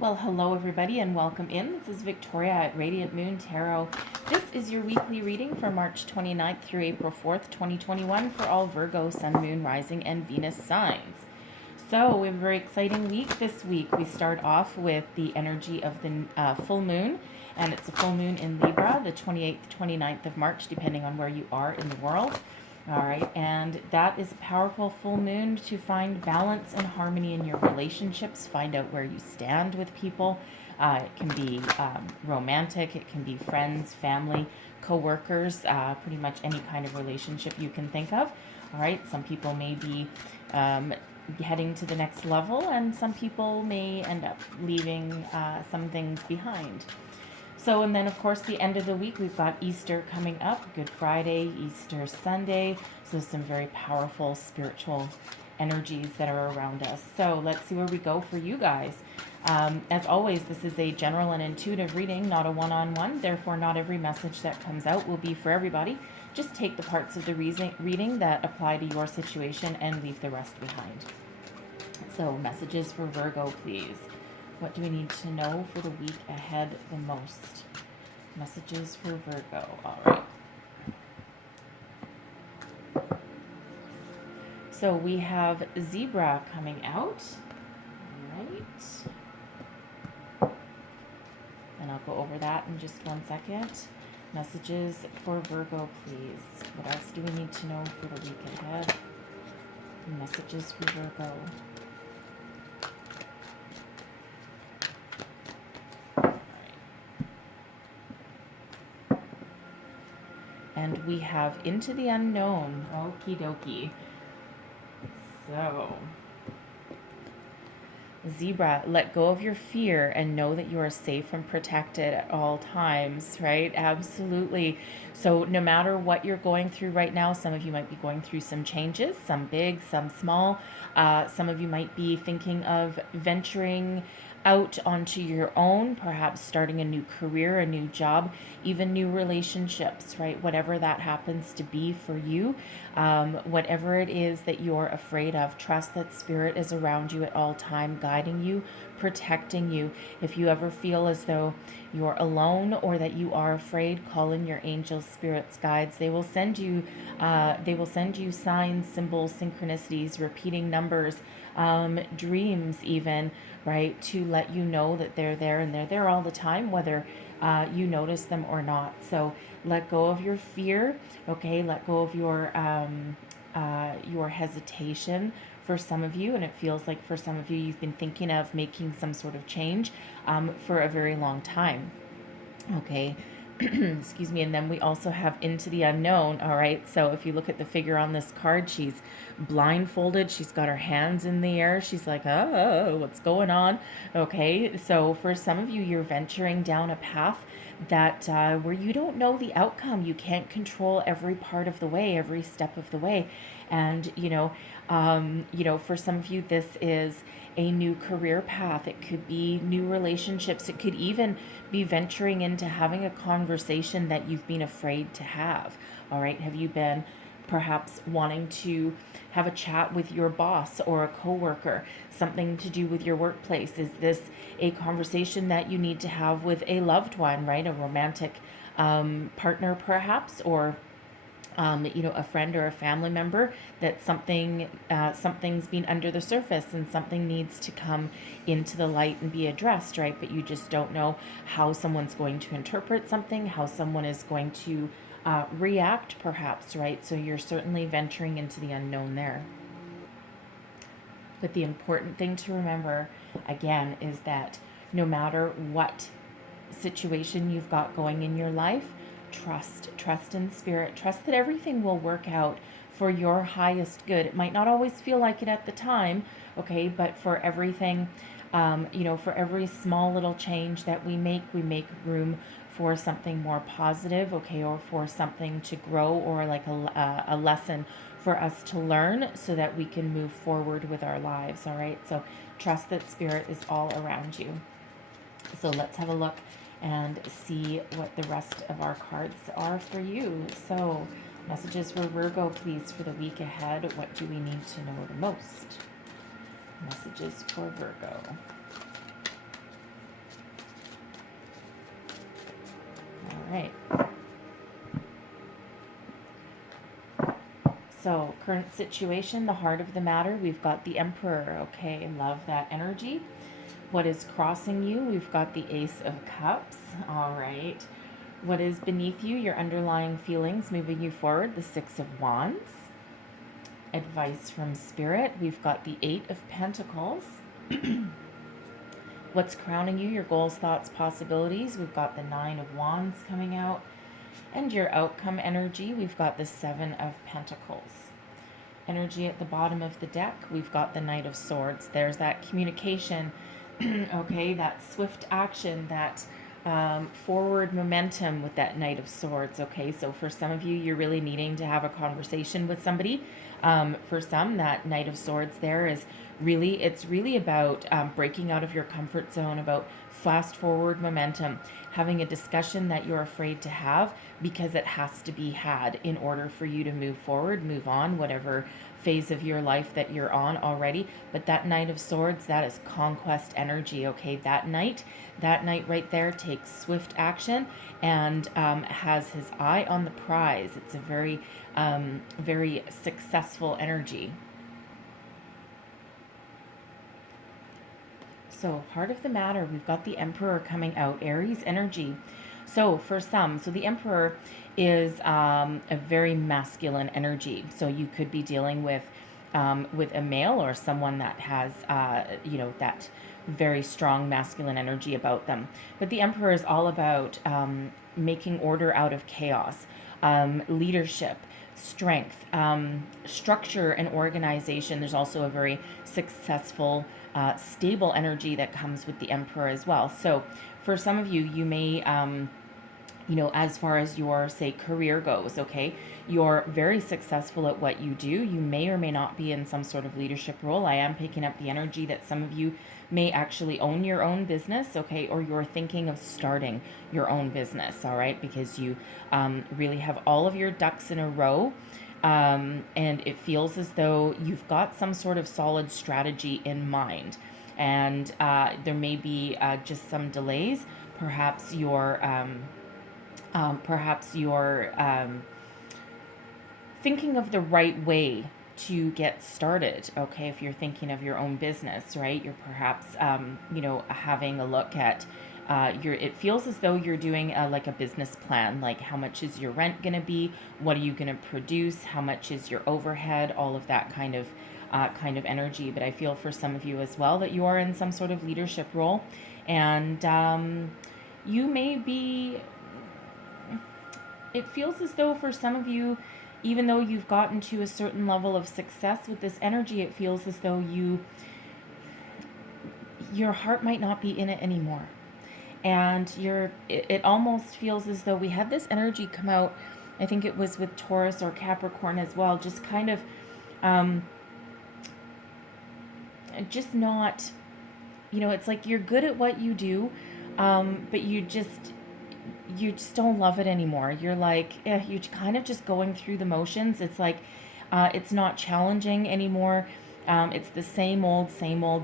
Well, hello everybody and welcome in. This is Victoria at Radiant Moon Tarot. This is your weekly reading for March 29th through April 4th, 2021 for all Virgo, Sun, Moon, Rising, and Venus signs. So we have a very exciting week this week. We start off with the energy of the full moon, and it's a full moon in Libra, the 28th, 29th of March, depending on where you are in the world. All right, and that is a powerful full moon to find balance and harmony in your relationships, find out where you stand with people. It can be romantic, it can be friends, family, co-workers, pretty much any kind of relationship you can think of. All right, some people may be heading to the next level, and some people may end up leaving some things behind. So, and then of course the end of the week, we've got Easter coming up, Good Friday, Easter Sunday. So some very powerful spiritual energies that are around us. So let's see where we go for you guys. As always, this is a general and intuitive reading, not a one-on-one. Therefore, not every message that comes out will be for everybody. Just take the parts of the reading that apply to your situation and leave the rest behind. So messages for Virgo, please. What do we need to know for the week ahead the most? Messages for Virgo. All right. So we have Zebra coming out. All right. And I'll go over that in just 1 second. Messages for Virgo, please. What else do we need to know for the week ahead? Messages for Virgo. And we have Into the Unknown. Okie dokie. So, Zebra, let go of your fear and know that you are safe and protected at all times, right? Absolutely. So no matter what you're going through right now, some of you might be going through some changes, some big, some small. Some of you might be thinking of venturing out onto your own, perhaps starting a new career, a new job, even new relationships, right? Whatever that happens to be for you, whatever it is that you're afraid of, trust that Spirit is around you at all time, guiding you, protecting you. If you ever feel as though you're alone or that you are afraid, call in your angels, spirits, guides. They will send you signs, symbols, synchronicities, repeating numbers, dreams even, right, to let you know that they're there, and they're there all the time, whether you notice them or not. So let go of your fear, okay? Let go of your hesitation for some of you, and it feels like for some of you, you've been thinking of making some sort of change for a very long time, okay? Excuse me. And then we also have Into the Unknown. All right. So if you look at the figure on this card, she's blindfolded. She's got her hands in the air. She's like, oh, what's going on? Okay. So for some of you, you're venturing down a path that where you don't know the outcome. You can't control every part of the way, every step of the way. And, for some of you, this is a new career path. It could be new relationships. It could even be venturing into having a conversation that you've been afraid to have. All right. Have you been perhaps wanting to have a chat with your boss or a coworker, something to do with your workplace? Is this a conversation that you need to have with a loved one, right? A romantic partner perhaps, or a friend or a family member, that something's been under the surface and something needs to come into the light and be addressed, right? But you just don't know how someone's going to interpret something, how someone is going to react perhaps, right? So you're certainly venturing into the unknown there. But the important thing to remember, again, is that no matter what situation you've got going in your life, trust in Spirit, trust that everything will work out for your highest good. It might not always feel like it at the time, okay, but for everything, for every small little change that we make room for something more positive, okay, or for something to grow, or like a lesson for us to learn so that we can move forward with our lives, all right? So trust that Spirit is all around you. So let's have a look and see what the rest of our cards are for you. So messages for Virgo, please, for the week ahead. What do we need to know the most? Messages for Virgo. So, current situation, the heart of the matter, we've got the Emperor. Okay, love that energy. What is crossing you? We've got the Ace of Cups. All right. What is beneath you? Your underlying feelings moving you forward, the Six of Wands. Advice from Spirit, we've got the Eight of Pentacles. What's crowning you? Your goals, thoughts, possibilities. We've got the Nine of Wands coming out. And your outcome energy, we've got the Seven of Pentacles. Energy at the bottom of the deck, we've got the Knight of Swords. There's that communication, okay, that swift action, that forward momentum with that Knight of Swords, okay? So for some of you, you're really needing to have a conversation with somebody. For some, that Knight of Swords there is really, it's really about breaking out of your comfort zone, about fast forward momentum, having a discussion that you're afraid to have because it has to be had in order for you to move forward, move on, whatever phase of your life that you're on already. But that Knight of Swords, that is conquest energy, okay? That knight right there takes swift action and has his eye on the prize. It's a very, very successful energy. So, heart of the matter, we've got the Emperor coming out, Aries energy. So, for some, so the Emperor is a very masculine energy. So, you could be dealing with a male or someone that has, that very strong masculine energy about them. But the Emperor is all about making order out of chaos, leadership, strength, structure, and organization. There's also a very successful, stable energy that comes with the Emperor as well. So for some of you, you may, as far as your, say, career goes, okay, you're very successful at what you do. You may or may not be in some sort of leadership role. I am picking up the energy that some of you may actually own your own business, okay, or you're thinking of starting your own business, all right, because you really have all of your ducks in a row. And it feels as though you've got some sort of solid strategy in mind. And there may be just some delays. Perhaps you're thinking of the right way to get started. Okay, if you're thinking of your own business, right? You're perhaps, having a look at it feels as though you're doing like a business plan, like how much is your rent going to be? What are you going to produce? How much is your overhead? All of that kind of energy. But I feel for some of you as well that you are in some sort of leadership role, and you may be, it feels as though for some of you, even though you've gotten to a certain level of success with this energy, it feels as though your heart might not be in it anymore. And it almost feels as though we had this energy come out, I think it was with Taurus or Capricorn as well, just kind of just not, it's like you're good at what you do, but you just don't love it anymore. You're like, you're kind of just going through the motions. It's like, it's not challenging anymore. It's the same old,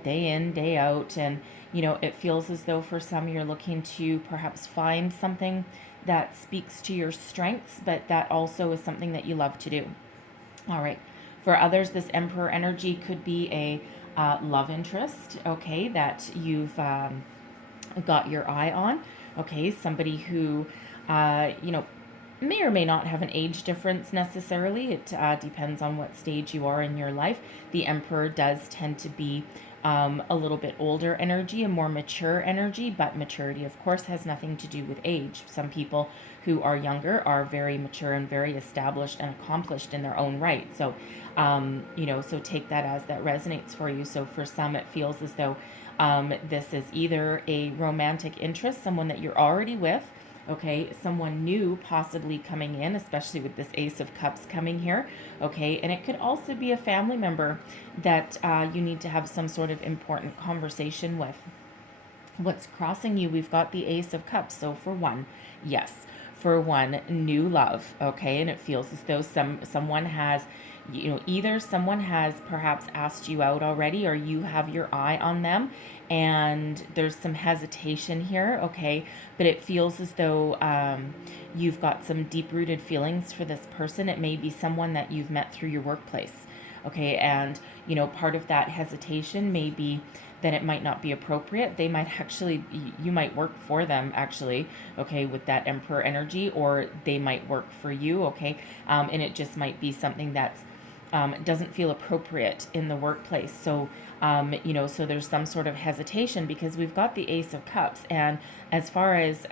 day in, day out. And, it feels as though for some you're looking to perhaps find something that speaks to your strengths, but that also is something that you love to do. All right. For others, this Emperor energy could be a love interest, okay, that you've got your eye on. Okay, somebody who, may or may not have an age difference necessarily. It depends on what stage you are in your life. The Emperor does tend to be a little bit older energy, a more mature energy, but maturity, of course, has nothing to do with age. Some people who are younger are very mature and very established and accomplished in their own right. So, so take that as that resonates for you. So for some, it feels as though this is either a romantic interest, someone that you're already with, okay, someone new possibly coming in, especially with this Ace of Cups coming here, okay, and it could also be a family member that you need to have some sort of important conversation with. What's crossing you? We've got the Ace of Cups. So for one, yes. for one, new love, okay? And it feels as though someone has, either someone has perhaps asked you out already, or you have your eye on them, and there's some hesitation here, okay? But it feels as though you've got some deep-rooted feelings for this person. It may be someone that you've met through your workplace, okay? And, part of that hesitation may be that it might not be appropriate. They might actually, you might work for them actually, okay, with that Emperor energy, or they might work for you, okay? And it just might be something that's doesn't feel appropriate in the workplace. So, so there's some sort of hesitation because we've got the Ace of Cups. And as far as,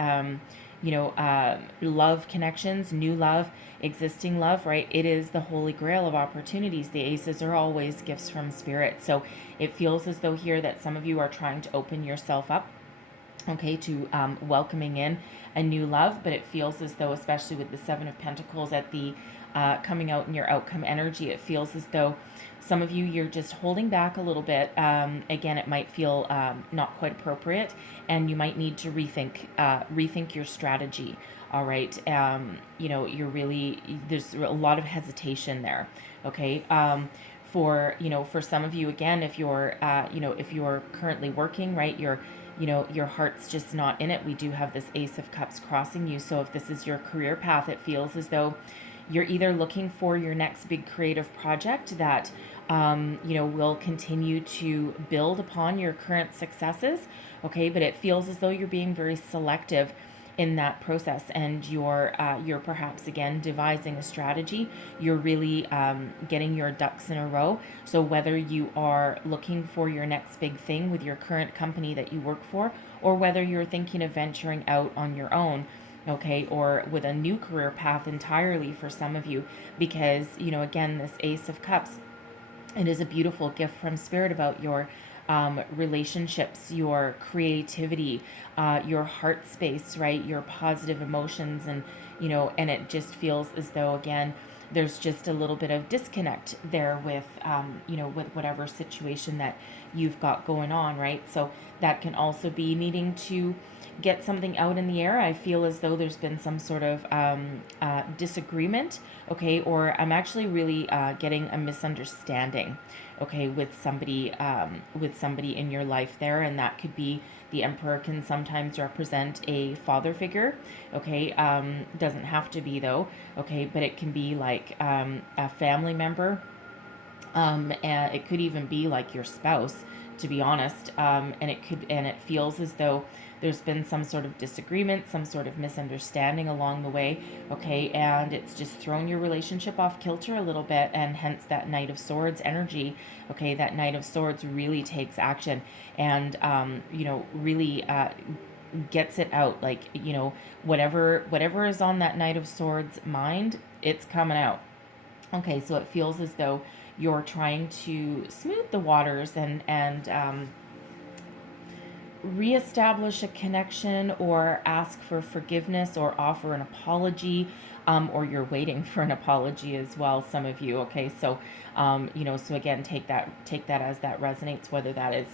love connections, new love, existing love, right? It is the holy grail of opportunities. The aces are always gifts from spirit. So it feels as though here that some of you are trying to open yourself up, okay, to welcoming in a new love. But it feels as though, especially with the Seven of Pentacles at the coming out in your outcome energy, it feels as though some of you, you're just holding back a little bit. Again, it might feel not quite appropriate, and you might need to rethink your strategy. All right. You're really, there's a lot of hesitation there. Okay. For some of you, again, if you're, if you're currently working, right, your heart's just not in it. We do have this Ace of Cups crossing you. So if this is your career path, it feels as though you're either looking for your next big creative project that, will continue to build upon your current successes. Okay. But it feels as though you're being very selective in that process, and you're perhaps again devising a strategy. You're really getting your ducks in a row. So whether you are looking for your next big thing with your current company that you work for, or whether you're thinking of venturing out on your own, okay, or with a new career path entirely for some of you, because again, this Ace of Cups, it is a beautiful gift from spirit about your relationships, your creativity, your heart space, right? Your positive emotions, and and it just feels as though again there's just a little bit of disconnect there with with whatever situation that you've got going on, right? So that can also be needing to get something out in the air. I feel as though there's been some sort of disagreement, okay, or I'm actually really getting a misunderstanding, okay, with somebody in your life there, and that could be the Emperor can sometimes represent a father figure, okay, doesn't have to be though, okay, but it can be like a family member, and it could even be like your spouse, to be honest, and it feels as though there's been some sort of disagreement, some sort of misunderstanding along the way, okay, and it's just thrown your relationship off kilter a little bit, and hence that Knight of Swords energy, okay, that Knight of Swords really takes action, and really gets it out, like whatever is on that Knight of Swords mind, it's coming out. Okay, so it feels as though you're trying to smooth the waters and reestablish a connection, or ask for forgiveness, or offer an apology, or you're waiting for an apology as well, some of you. Okay, so so again, take that as that resonates, whether that is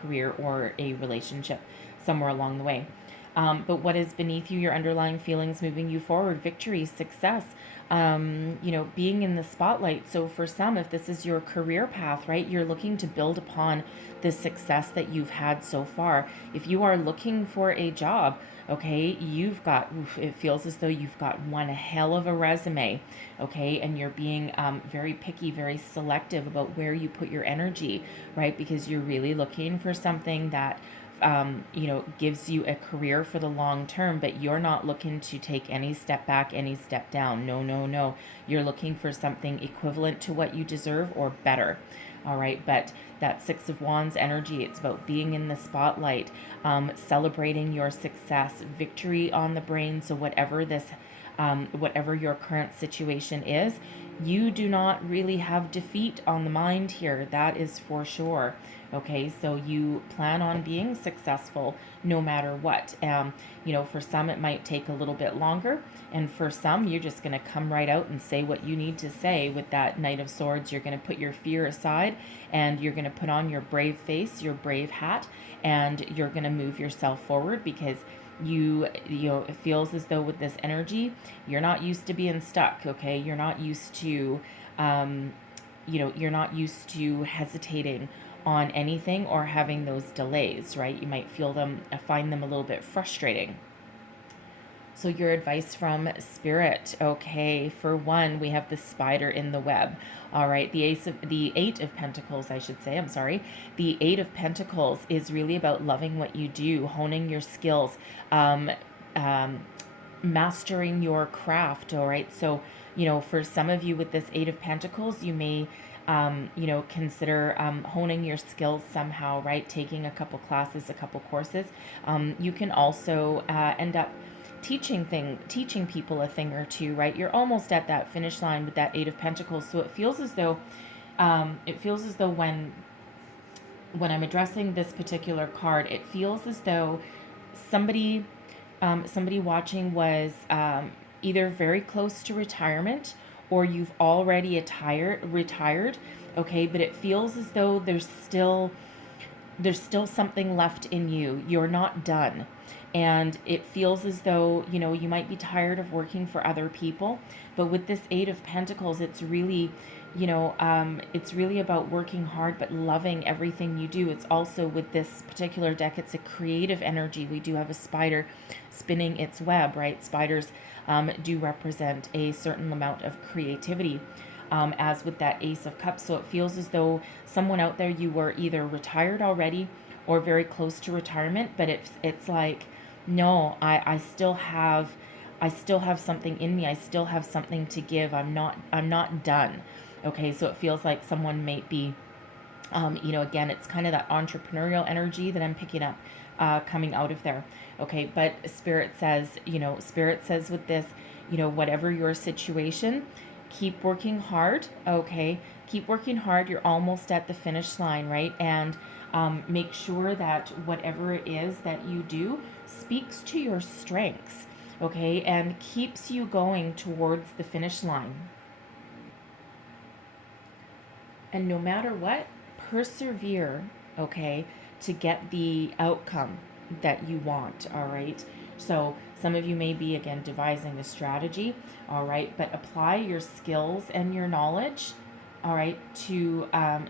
career or a relationship somewhere along the way. But what is beneath you, your underlying feelings moving you forward, victory, success, being in the spotlight. So for some, if this is your career path, right, you're looking to build upon the success that you've had so far. If you are looking for a job, okay, it feels as though you've got one hell of a resume, okay, and you're being very picky, very selective about where you put your energy, right, because you're really looking for something that gives you a career for the long term, but you're not looking to take any step back, any step down. No. You're looking for something equivalent to what you deserve or better. All right. But that Six of Wands energy, it's about being in the spotlight, celebrating your success, victory on the brain. So whatever your current situation is, you do not really have defeat on the mind here. That is for sure. Okay, so you plan on being successful no matter what. For some, it might take a little bit longer, and for some, you're just going to come right out and say what you need to say. With that Knight of Swords, you're going to put your fear aside, and you're going to put on your brave face, your brave hat, and you're going to move yourself forward, because it feels as though with this energy, you're not used to being stuck. Okay, you're not used to hesitating on anything or having those delays, right? You might find them a little bit frustrating. So your advice from Spirit. Okay, for one, we have the spider in the web. All right, the Eight of Pentacles, I should say. I'm sorry. The Eight of Pentacles is really about loving what you do, honing your skills, mastering your craft. All right, so for some of you with this Eight of Pentacles, you may consider honing your skills somehow, right? Taking a couple classes, a couple courses. You can also end up teaching people a thing or two, right? You're almost at that finish line with that Eight of Pentacles. So it feels as though when I'm addressing this particular card, it feels as though somebody watching was either very close to retirement, or you've already retired, okay? But it feels as though there's still something left in you. You're not done. And it feels as though, you might be tired of working for other people. But with this Eight of Pentacles, it's really, it's really about working hard, but loving everything you do. It's also, with this particular deck, it's a creative energy. We do have a spider spinning its web, right? Spiders do represent a certain amount of creativity. As with that Ace of Cups. So it feels as though someone out there, you were either retired already or very close to retirement, but it's like, no, I still have something in me. I still have something to give. I'm not done. Okay, so it feels like someone might be, again, it's kind of that entrepreneurial energy that I'm picking up coming out of there. Okay, but Spirit says with this, whatever your situation, keep working hard. Okay, keep working hard. You're almost at the finish line, right? And make sure that whatever it is that you do speaks to your strengths, okay, and keeps you going towards the finish line. And no matter what, persevere, okay, to get the outcome that you want. All right, so some of you may be, again, devising a strategy, all right, but apply your skills and your knowledge, all right, to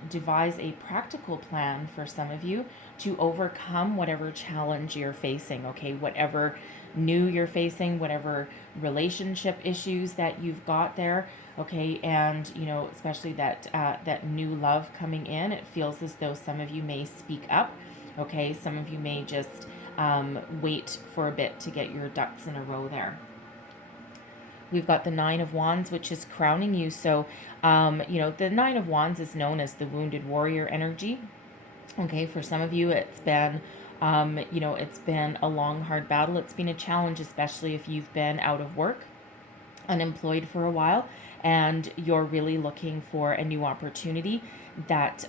devise a practical plan for some of you to overcome whatever challenge you're facing, okay, whatever new you're facing, whatever relationship issues that you've got there, okay, and especially that new love coming in. It feels as though some of you may speak up, okay, some of you may just wait for a bit to get your ducks in a row there. We've got the Nine of Wands, which is crowning you. So, the Nine of Wands is known as the wounded warrior energy. Okay, for some of you, it's been, it's been a long, hard battle. It's been a challenge, especially if you've been out of work, unemployed for a while, and you're really looking for a new opportunity that,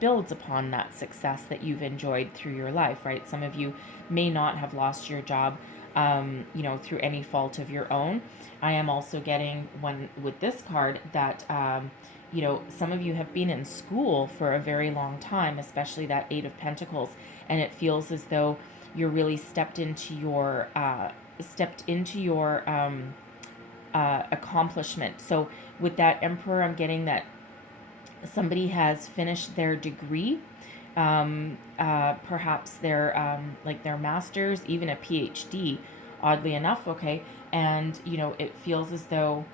builds upon that success that you've enjoyed through your life, right? Some of you may not have lost your job, through any fault of your own. I am also getting one with this card that, some of you have been in school for a very long time, especially that Eight of Pentacles, and it feels as though you're really stepped into your accomplishment. So with that Emperor, I'm getting that somebody has finished their degree, perhaps their master's, even a PhD, oddly enough, okay, and it feels as though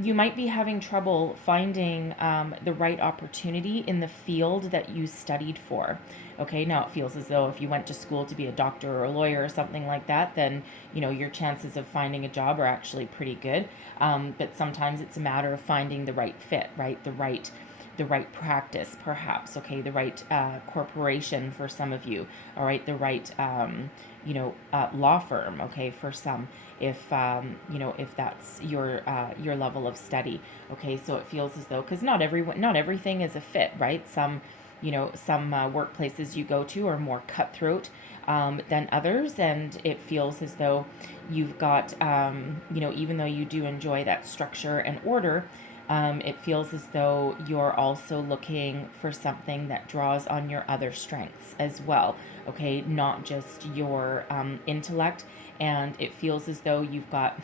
you might be having trouble finding the right opportunity in the field that you studied for. Okay, now it feels as though if you went to school to be a doctor or a lawyer or something like that, then your chances of finding a job are actually pretty good. But sometimes it's a matter of finding the right fit, right? The the right practice, perhaps, okay, the right corporation for some of you, all right, the right, law firm, okay, for some, if, if that's your level of study, okay, so it feels as though, because not everything is a fit, right, some workplaces you go to are more cutthroat than others, and it feels as though you've got, even though you do enjoy that structure and order, it feels as though you're also looking for something that draws on your other strengths as well, okay, not just your intellect, and it feels as though you've got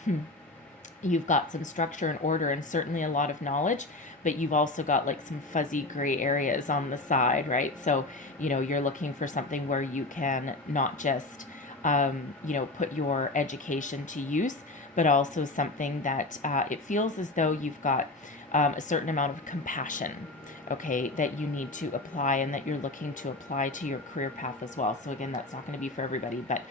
some structure and order and certainly a lot of knowledge, but you've also got like some fuzzy gray areas on the side, right? So, you're looking for something where you can not just, put your education to use, but also something that it feels as though you've got a certain amount of compassion, okay, that you need to apply and that you're looking to apply to your career path as well. So again, that's not going to be for everybody, but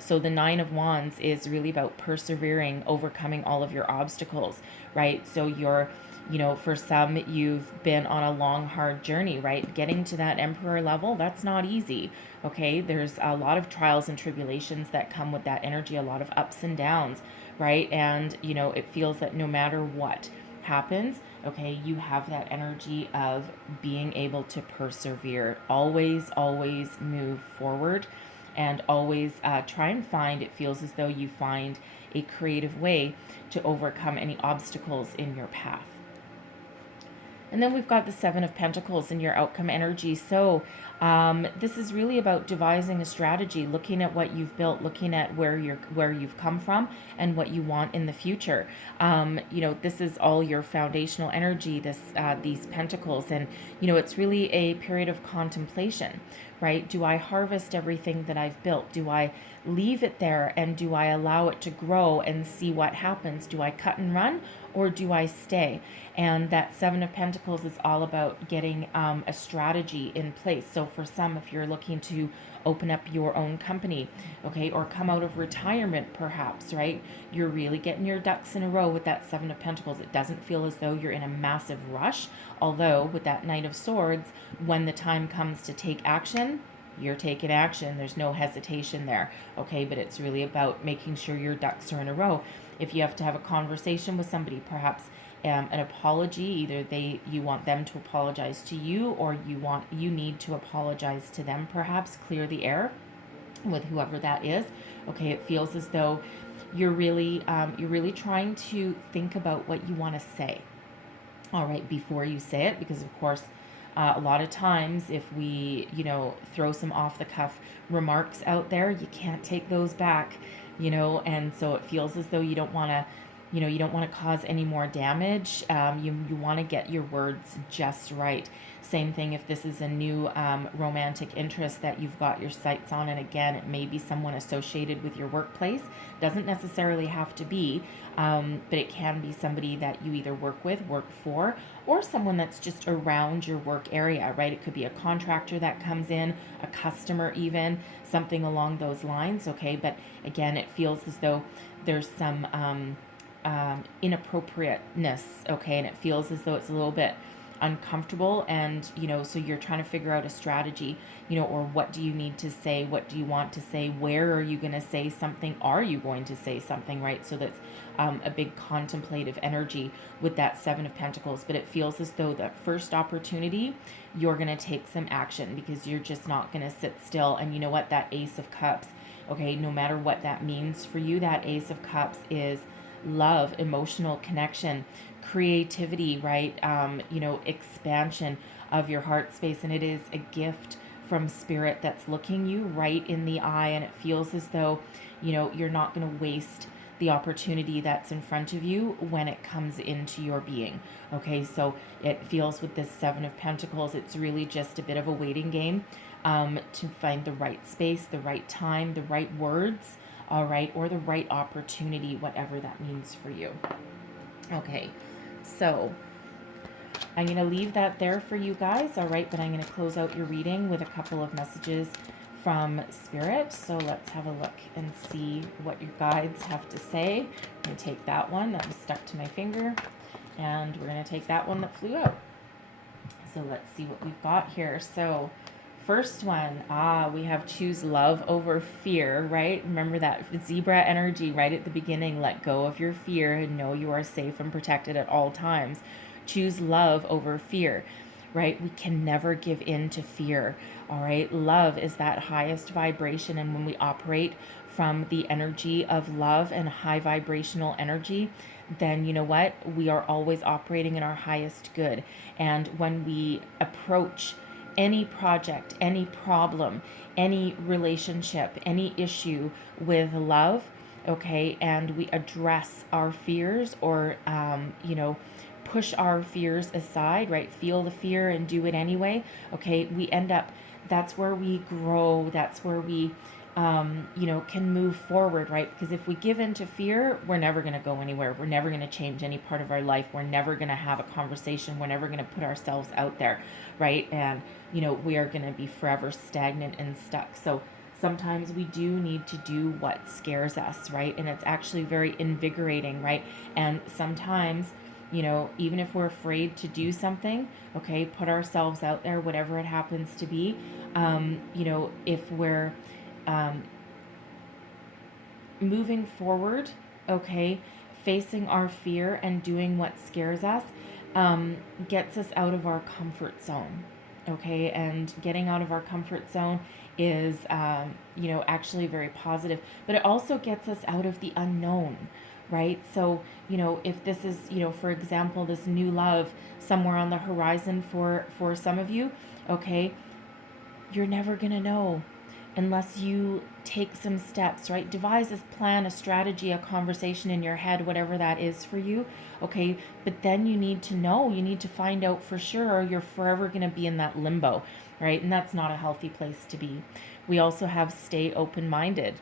so the Nine of Wands is really about persevering, overcoming all of your obstacles, right? So for some, you've been on a long, hard journey, right? Getting to that Emperor level, that's not easy, okay? There's a lot of trials and tribulations that come with that energy, a lot of ups and downs, right? And, it feels that no matter what happens, okay, you have that energy of being able to persevere, always move forward, and always try and find, it feels as though you find a creative way to overcome any obstacles in your path. And then we've got the Seven of Pentacles in your outcome energy. So this is really about devising a strategy, looking at what you've built, looking at where you've come from and what you want in the future. This is all your foundational energy, these pentacles, and it's really a period of contemplation, right? Do I harvest everything that I've built? Do I leave it there and do I allow it to grow and see what happens? Do I cut and run or do I stay? And that Seven of Pentacles is all about getting a strategy in place. So for some, if you're looking to open up your own company, okay, or come out of retirement perhaps, right? You're really getting your ducks in a row with that Seven of Pentacles. It doesn't feel as though you're in a massive rush, although with that Knight of Swords, when the time comes to take action, you're taking action. There's no hesitation there, okay? But it's really about making sure your ducks are in a row. If you have to have a conversation with somebody, perhaps an apology, either you want them to apologize to you or you need to apologize to them, perhaps clear the air with whoever that is, okay? It feels as though you're really trying to think about what you want to say, all right, before you say it, because of course a lot of times if we throw some off the cuff remarks out there, you can't take those back, and so it feels as though you don't want to cause any more damage. You want to get your words just right. Same thing if this is a new romantic interest that you've got your sights on, and again, it may be someone associated with your workplace. Doesn't necessarily have to be, but it can be somebody that you either work for, or someone that's just around your work area, right? It could be a contractor that comes in, a customer even, something along those lines, okay? But again, it feels as though there's some inappropriateness, okay? And it feels as though it's a little bit uncomfortable, and so you're trying to figure out a strategy, or what do you need to say, what do you want to say, where are you going to say something, are you going to say something, right? So that's a big contemplative energy with that Seven of Pentacles. But it feels as though that first opportunity you're going to take some action, because you're just not going to sit still. And you know what, that Ace of Cups, okay, no matter what that means for you, that Ace of Cups is love, emotional connection, creativity, right? Expansion of your heart space. And it is a gift from spirit that's looking you right in the eye. And it feels as though, you're not going to waste the opportunity that's in front of you when it comes into your being. Okay, so it feels with this Seven of Pentacles, it's really just a bit of a waiting game to find the right space, the right time, the right words, all right, or the right opportunity, whatever that means for you. Okay, so I'm going to leave that there for you guys, all right, but I'm going to close out your reading with a couple of messages from Spirit. So let's have a look and see what your guides have to say. I'm going to take that one that was stuck to my finger, and we're going to take that one that flew out. So let's see what we've got here. So first one, we have choose love over fear, right? Remember that zebra energy right at the beginning. Let go of your fear and know you are safe and protected at all times. Choose love over fear, right? We can never give in to fear, all right? Love is that highest vibration. And when we operate from the energy of love and high vibrational energy, then you know what? We are always operating in our highest good. And when we approach any project, any problem, any relationship, any issue with love, okay, and we address our fears or, push our fears aside, right? Feel the fear and do it anyway, okay, we end up, that's where we grow, that's where we, can move forward, right? Because if we give in to fear, we're never going to go anywhere. We're never going to change any part of our life. We're never going to have a conversation. We're never going to put ourselves out there, right? And, we are going to be forever stagnant and stuck. So sometimes we do need to do what scares us, right? And it's actually very invigorating, right? And sometimes, even if we're afraid to do something, okay, put ourselves out there, whatever it happens to be, if we're moving forward, okay, facing our fear and doing what scares us, gets us out of our comfort zone, okay, and getting out of our comfort zone is, actually very positive, but it also gets us out of the unknown, right? So, if this is, for example, this new love somewhere on the horizon for some of you, okay, you're never gonna know unless you take some steps, right? Devise a plan, a strategy, a conversation in your head, whatever that is for you, okay? But then you need to know, you need to find out for sure, or you're forever going to be in that limbo, right? And that's not a healthy place to be. We also have stay open-minded.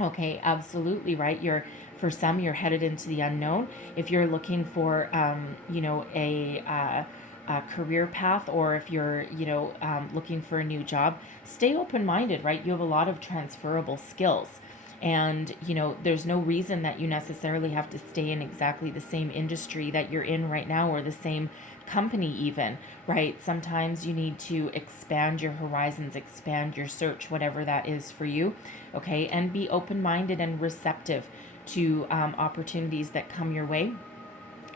Okay, absolutely, right? For some, you're headed into the unknown. If you're looking for, a career path, or if you're, looking for a new job, stay open-minded, right? You have a lot of transferable skills. And, there's no reason that you necessarily have to stay in exactly the same industry that you're in right now, or the same company even, right? Sometimes you need to expand your horizons, expand your search, whatever that is for you, okay? And be open-minded and receptive to opportunities that come your way,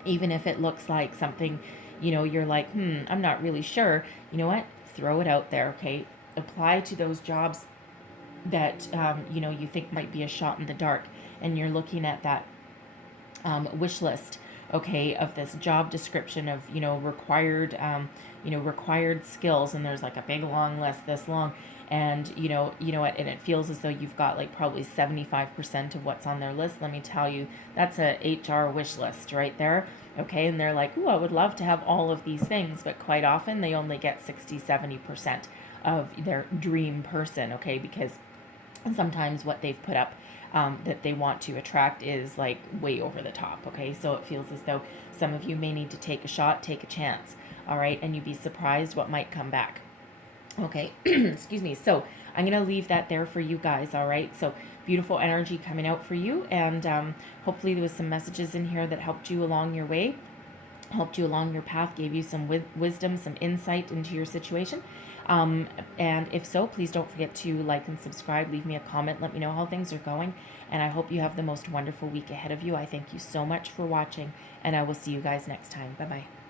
even if it looks like something, you're like, I'm not really sure. You know what? Throw it out there, okay? Apply to those jobs that, you think might be a shot in the dark, and you're looking at that wish list, okay, of this job description of, required skills, and there's like a big long list this long, and what, and it feels as though you've got like probably 75% of what's on their list. Let me tell you, that's a HR wish list right there, okay? And they're like, ooh, I would love to have all of these things, but quite often they only get 60-70% of their dream person, okay? Because sometimes what they've put up that they want to attract is like way over the top, okay? So it feels as though some of you may need to take a shot, take a chance, all right? And you'd be surprised what might come back, okay? Excuse me. So I'm going to leave that there for you guys, all right? So beautiful energy coming out for you, and hopefully there was some messages in here that helped you along your way, helped you along your path, gave you some wisdom, some insight into your situation. And if so, please don't forget to like and subscribe, leave me a comment, let me know how things are going, and I hope you have the most wonderful week ahead of you. I thank you so much for watching, and I will see you guys next time. Bye-bye.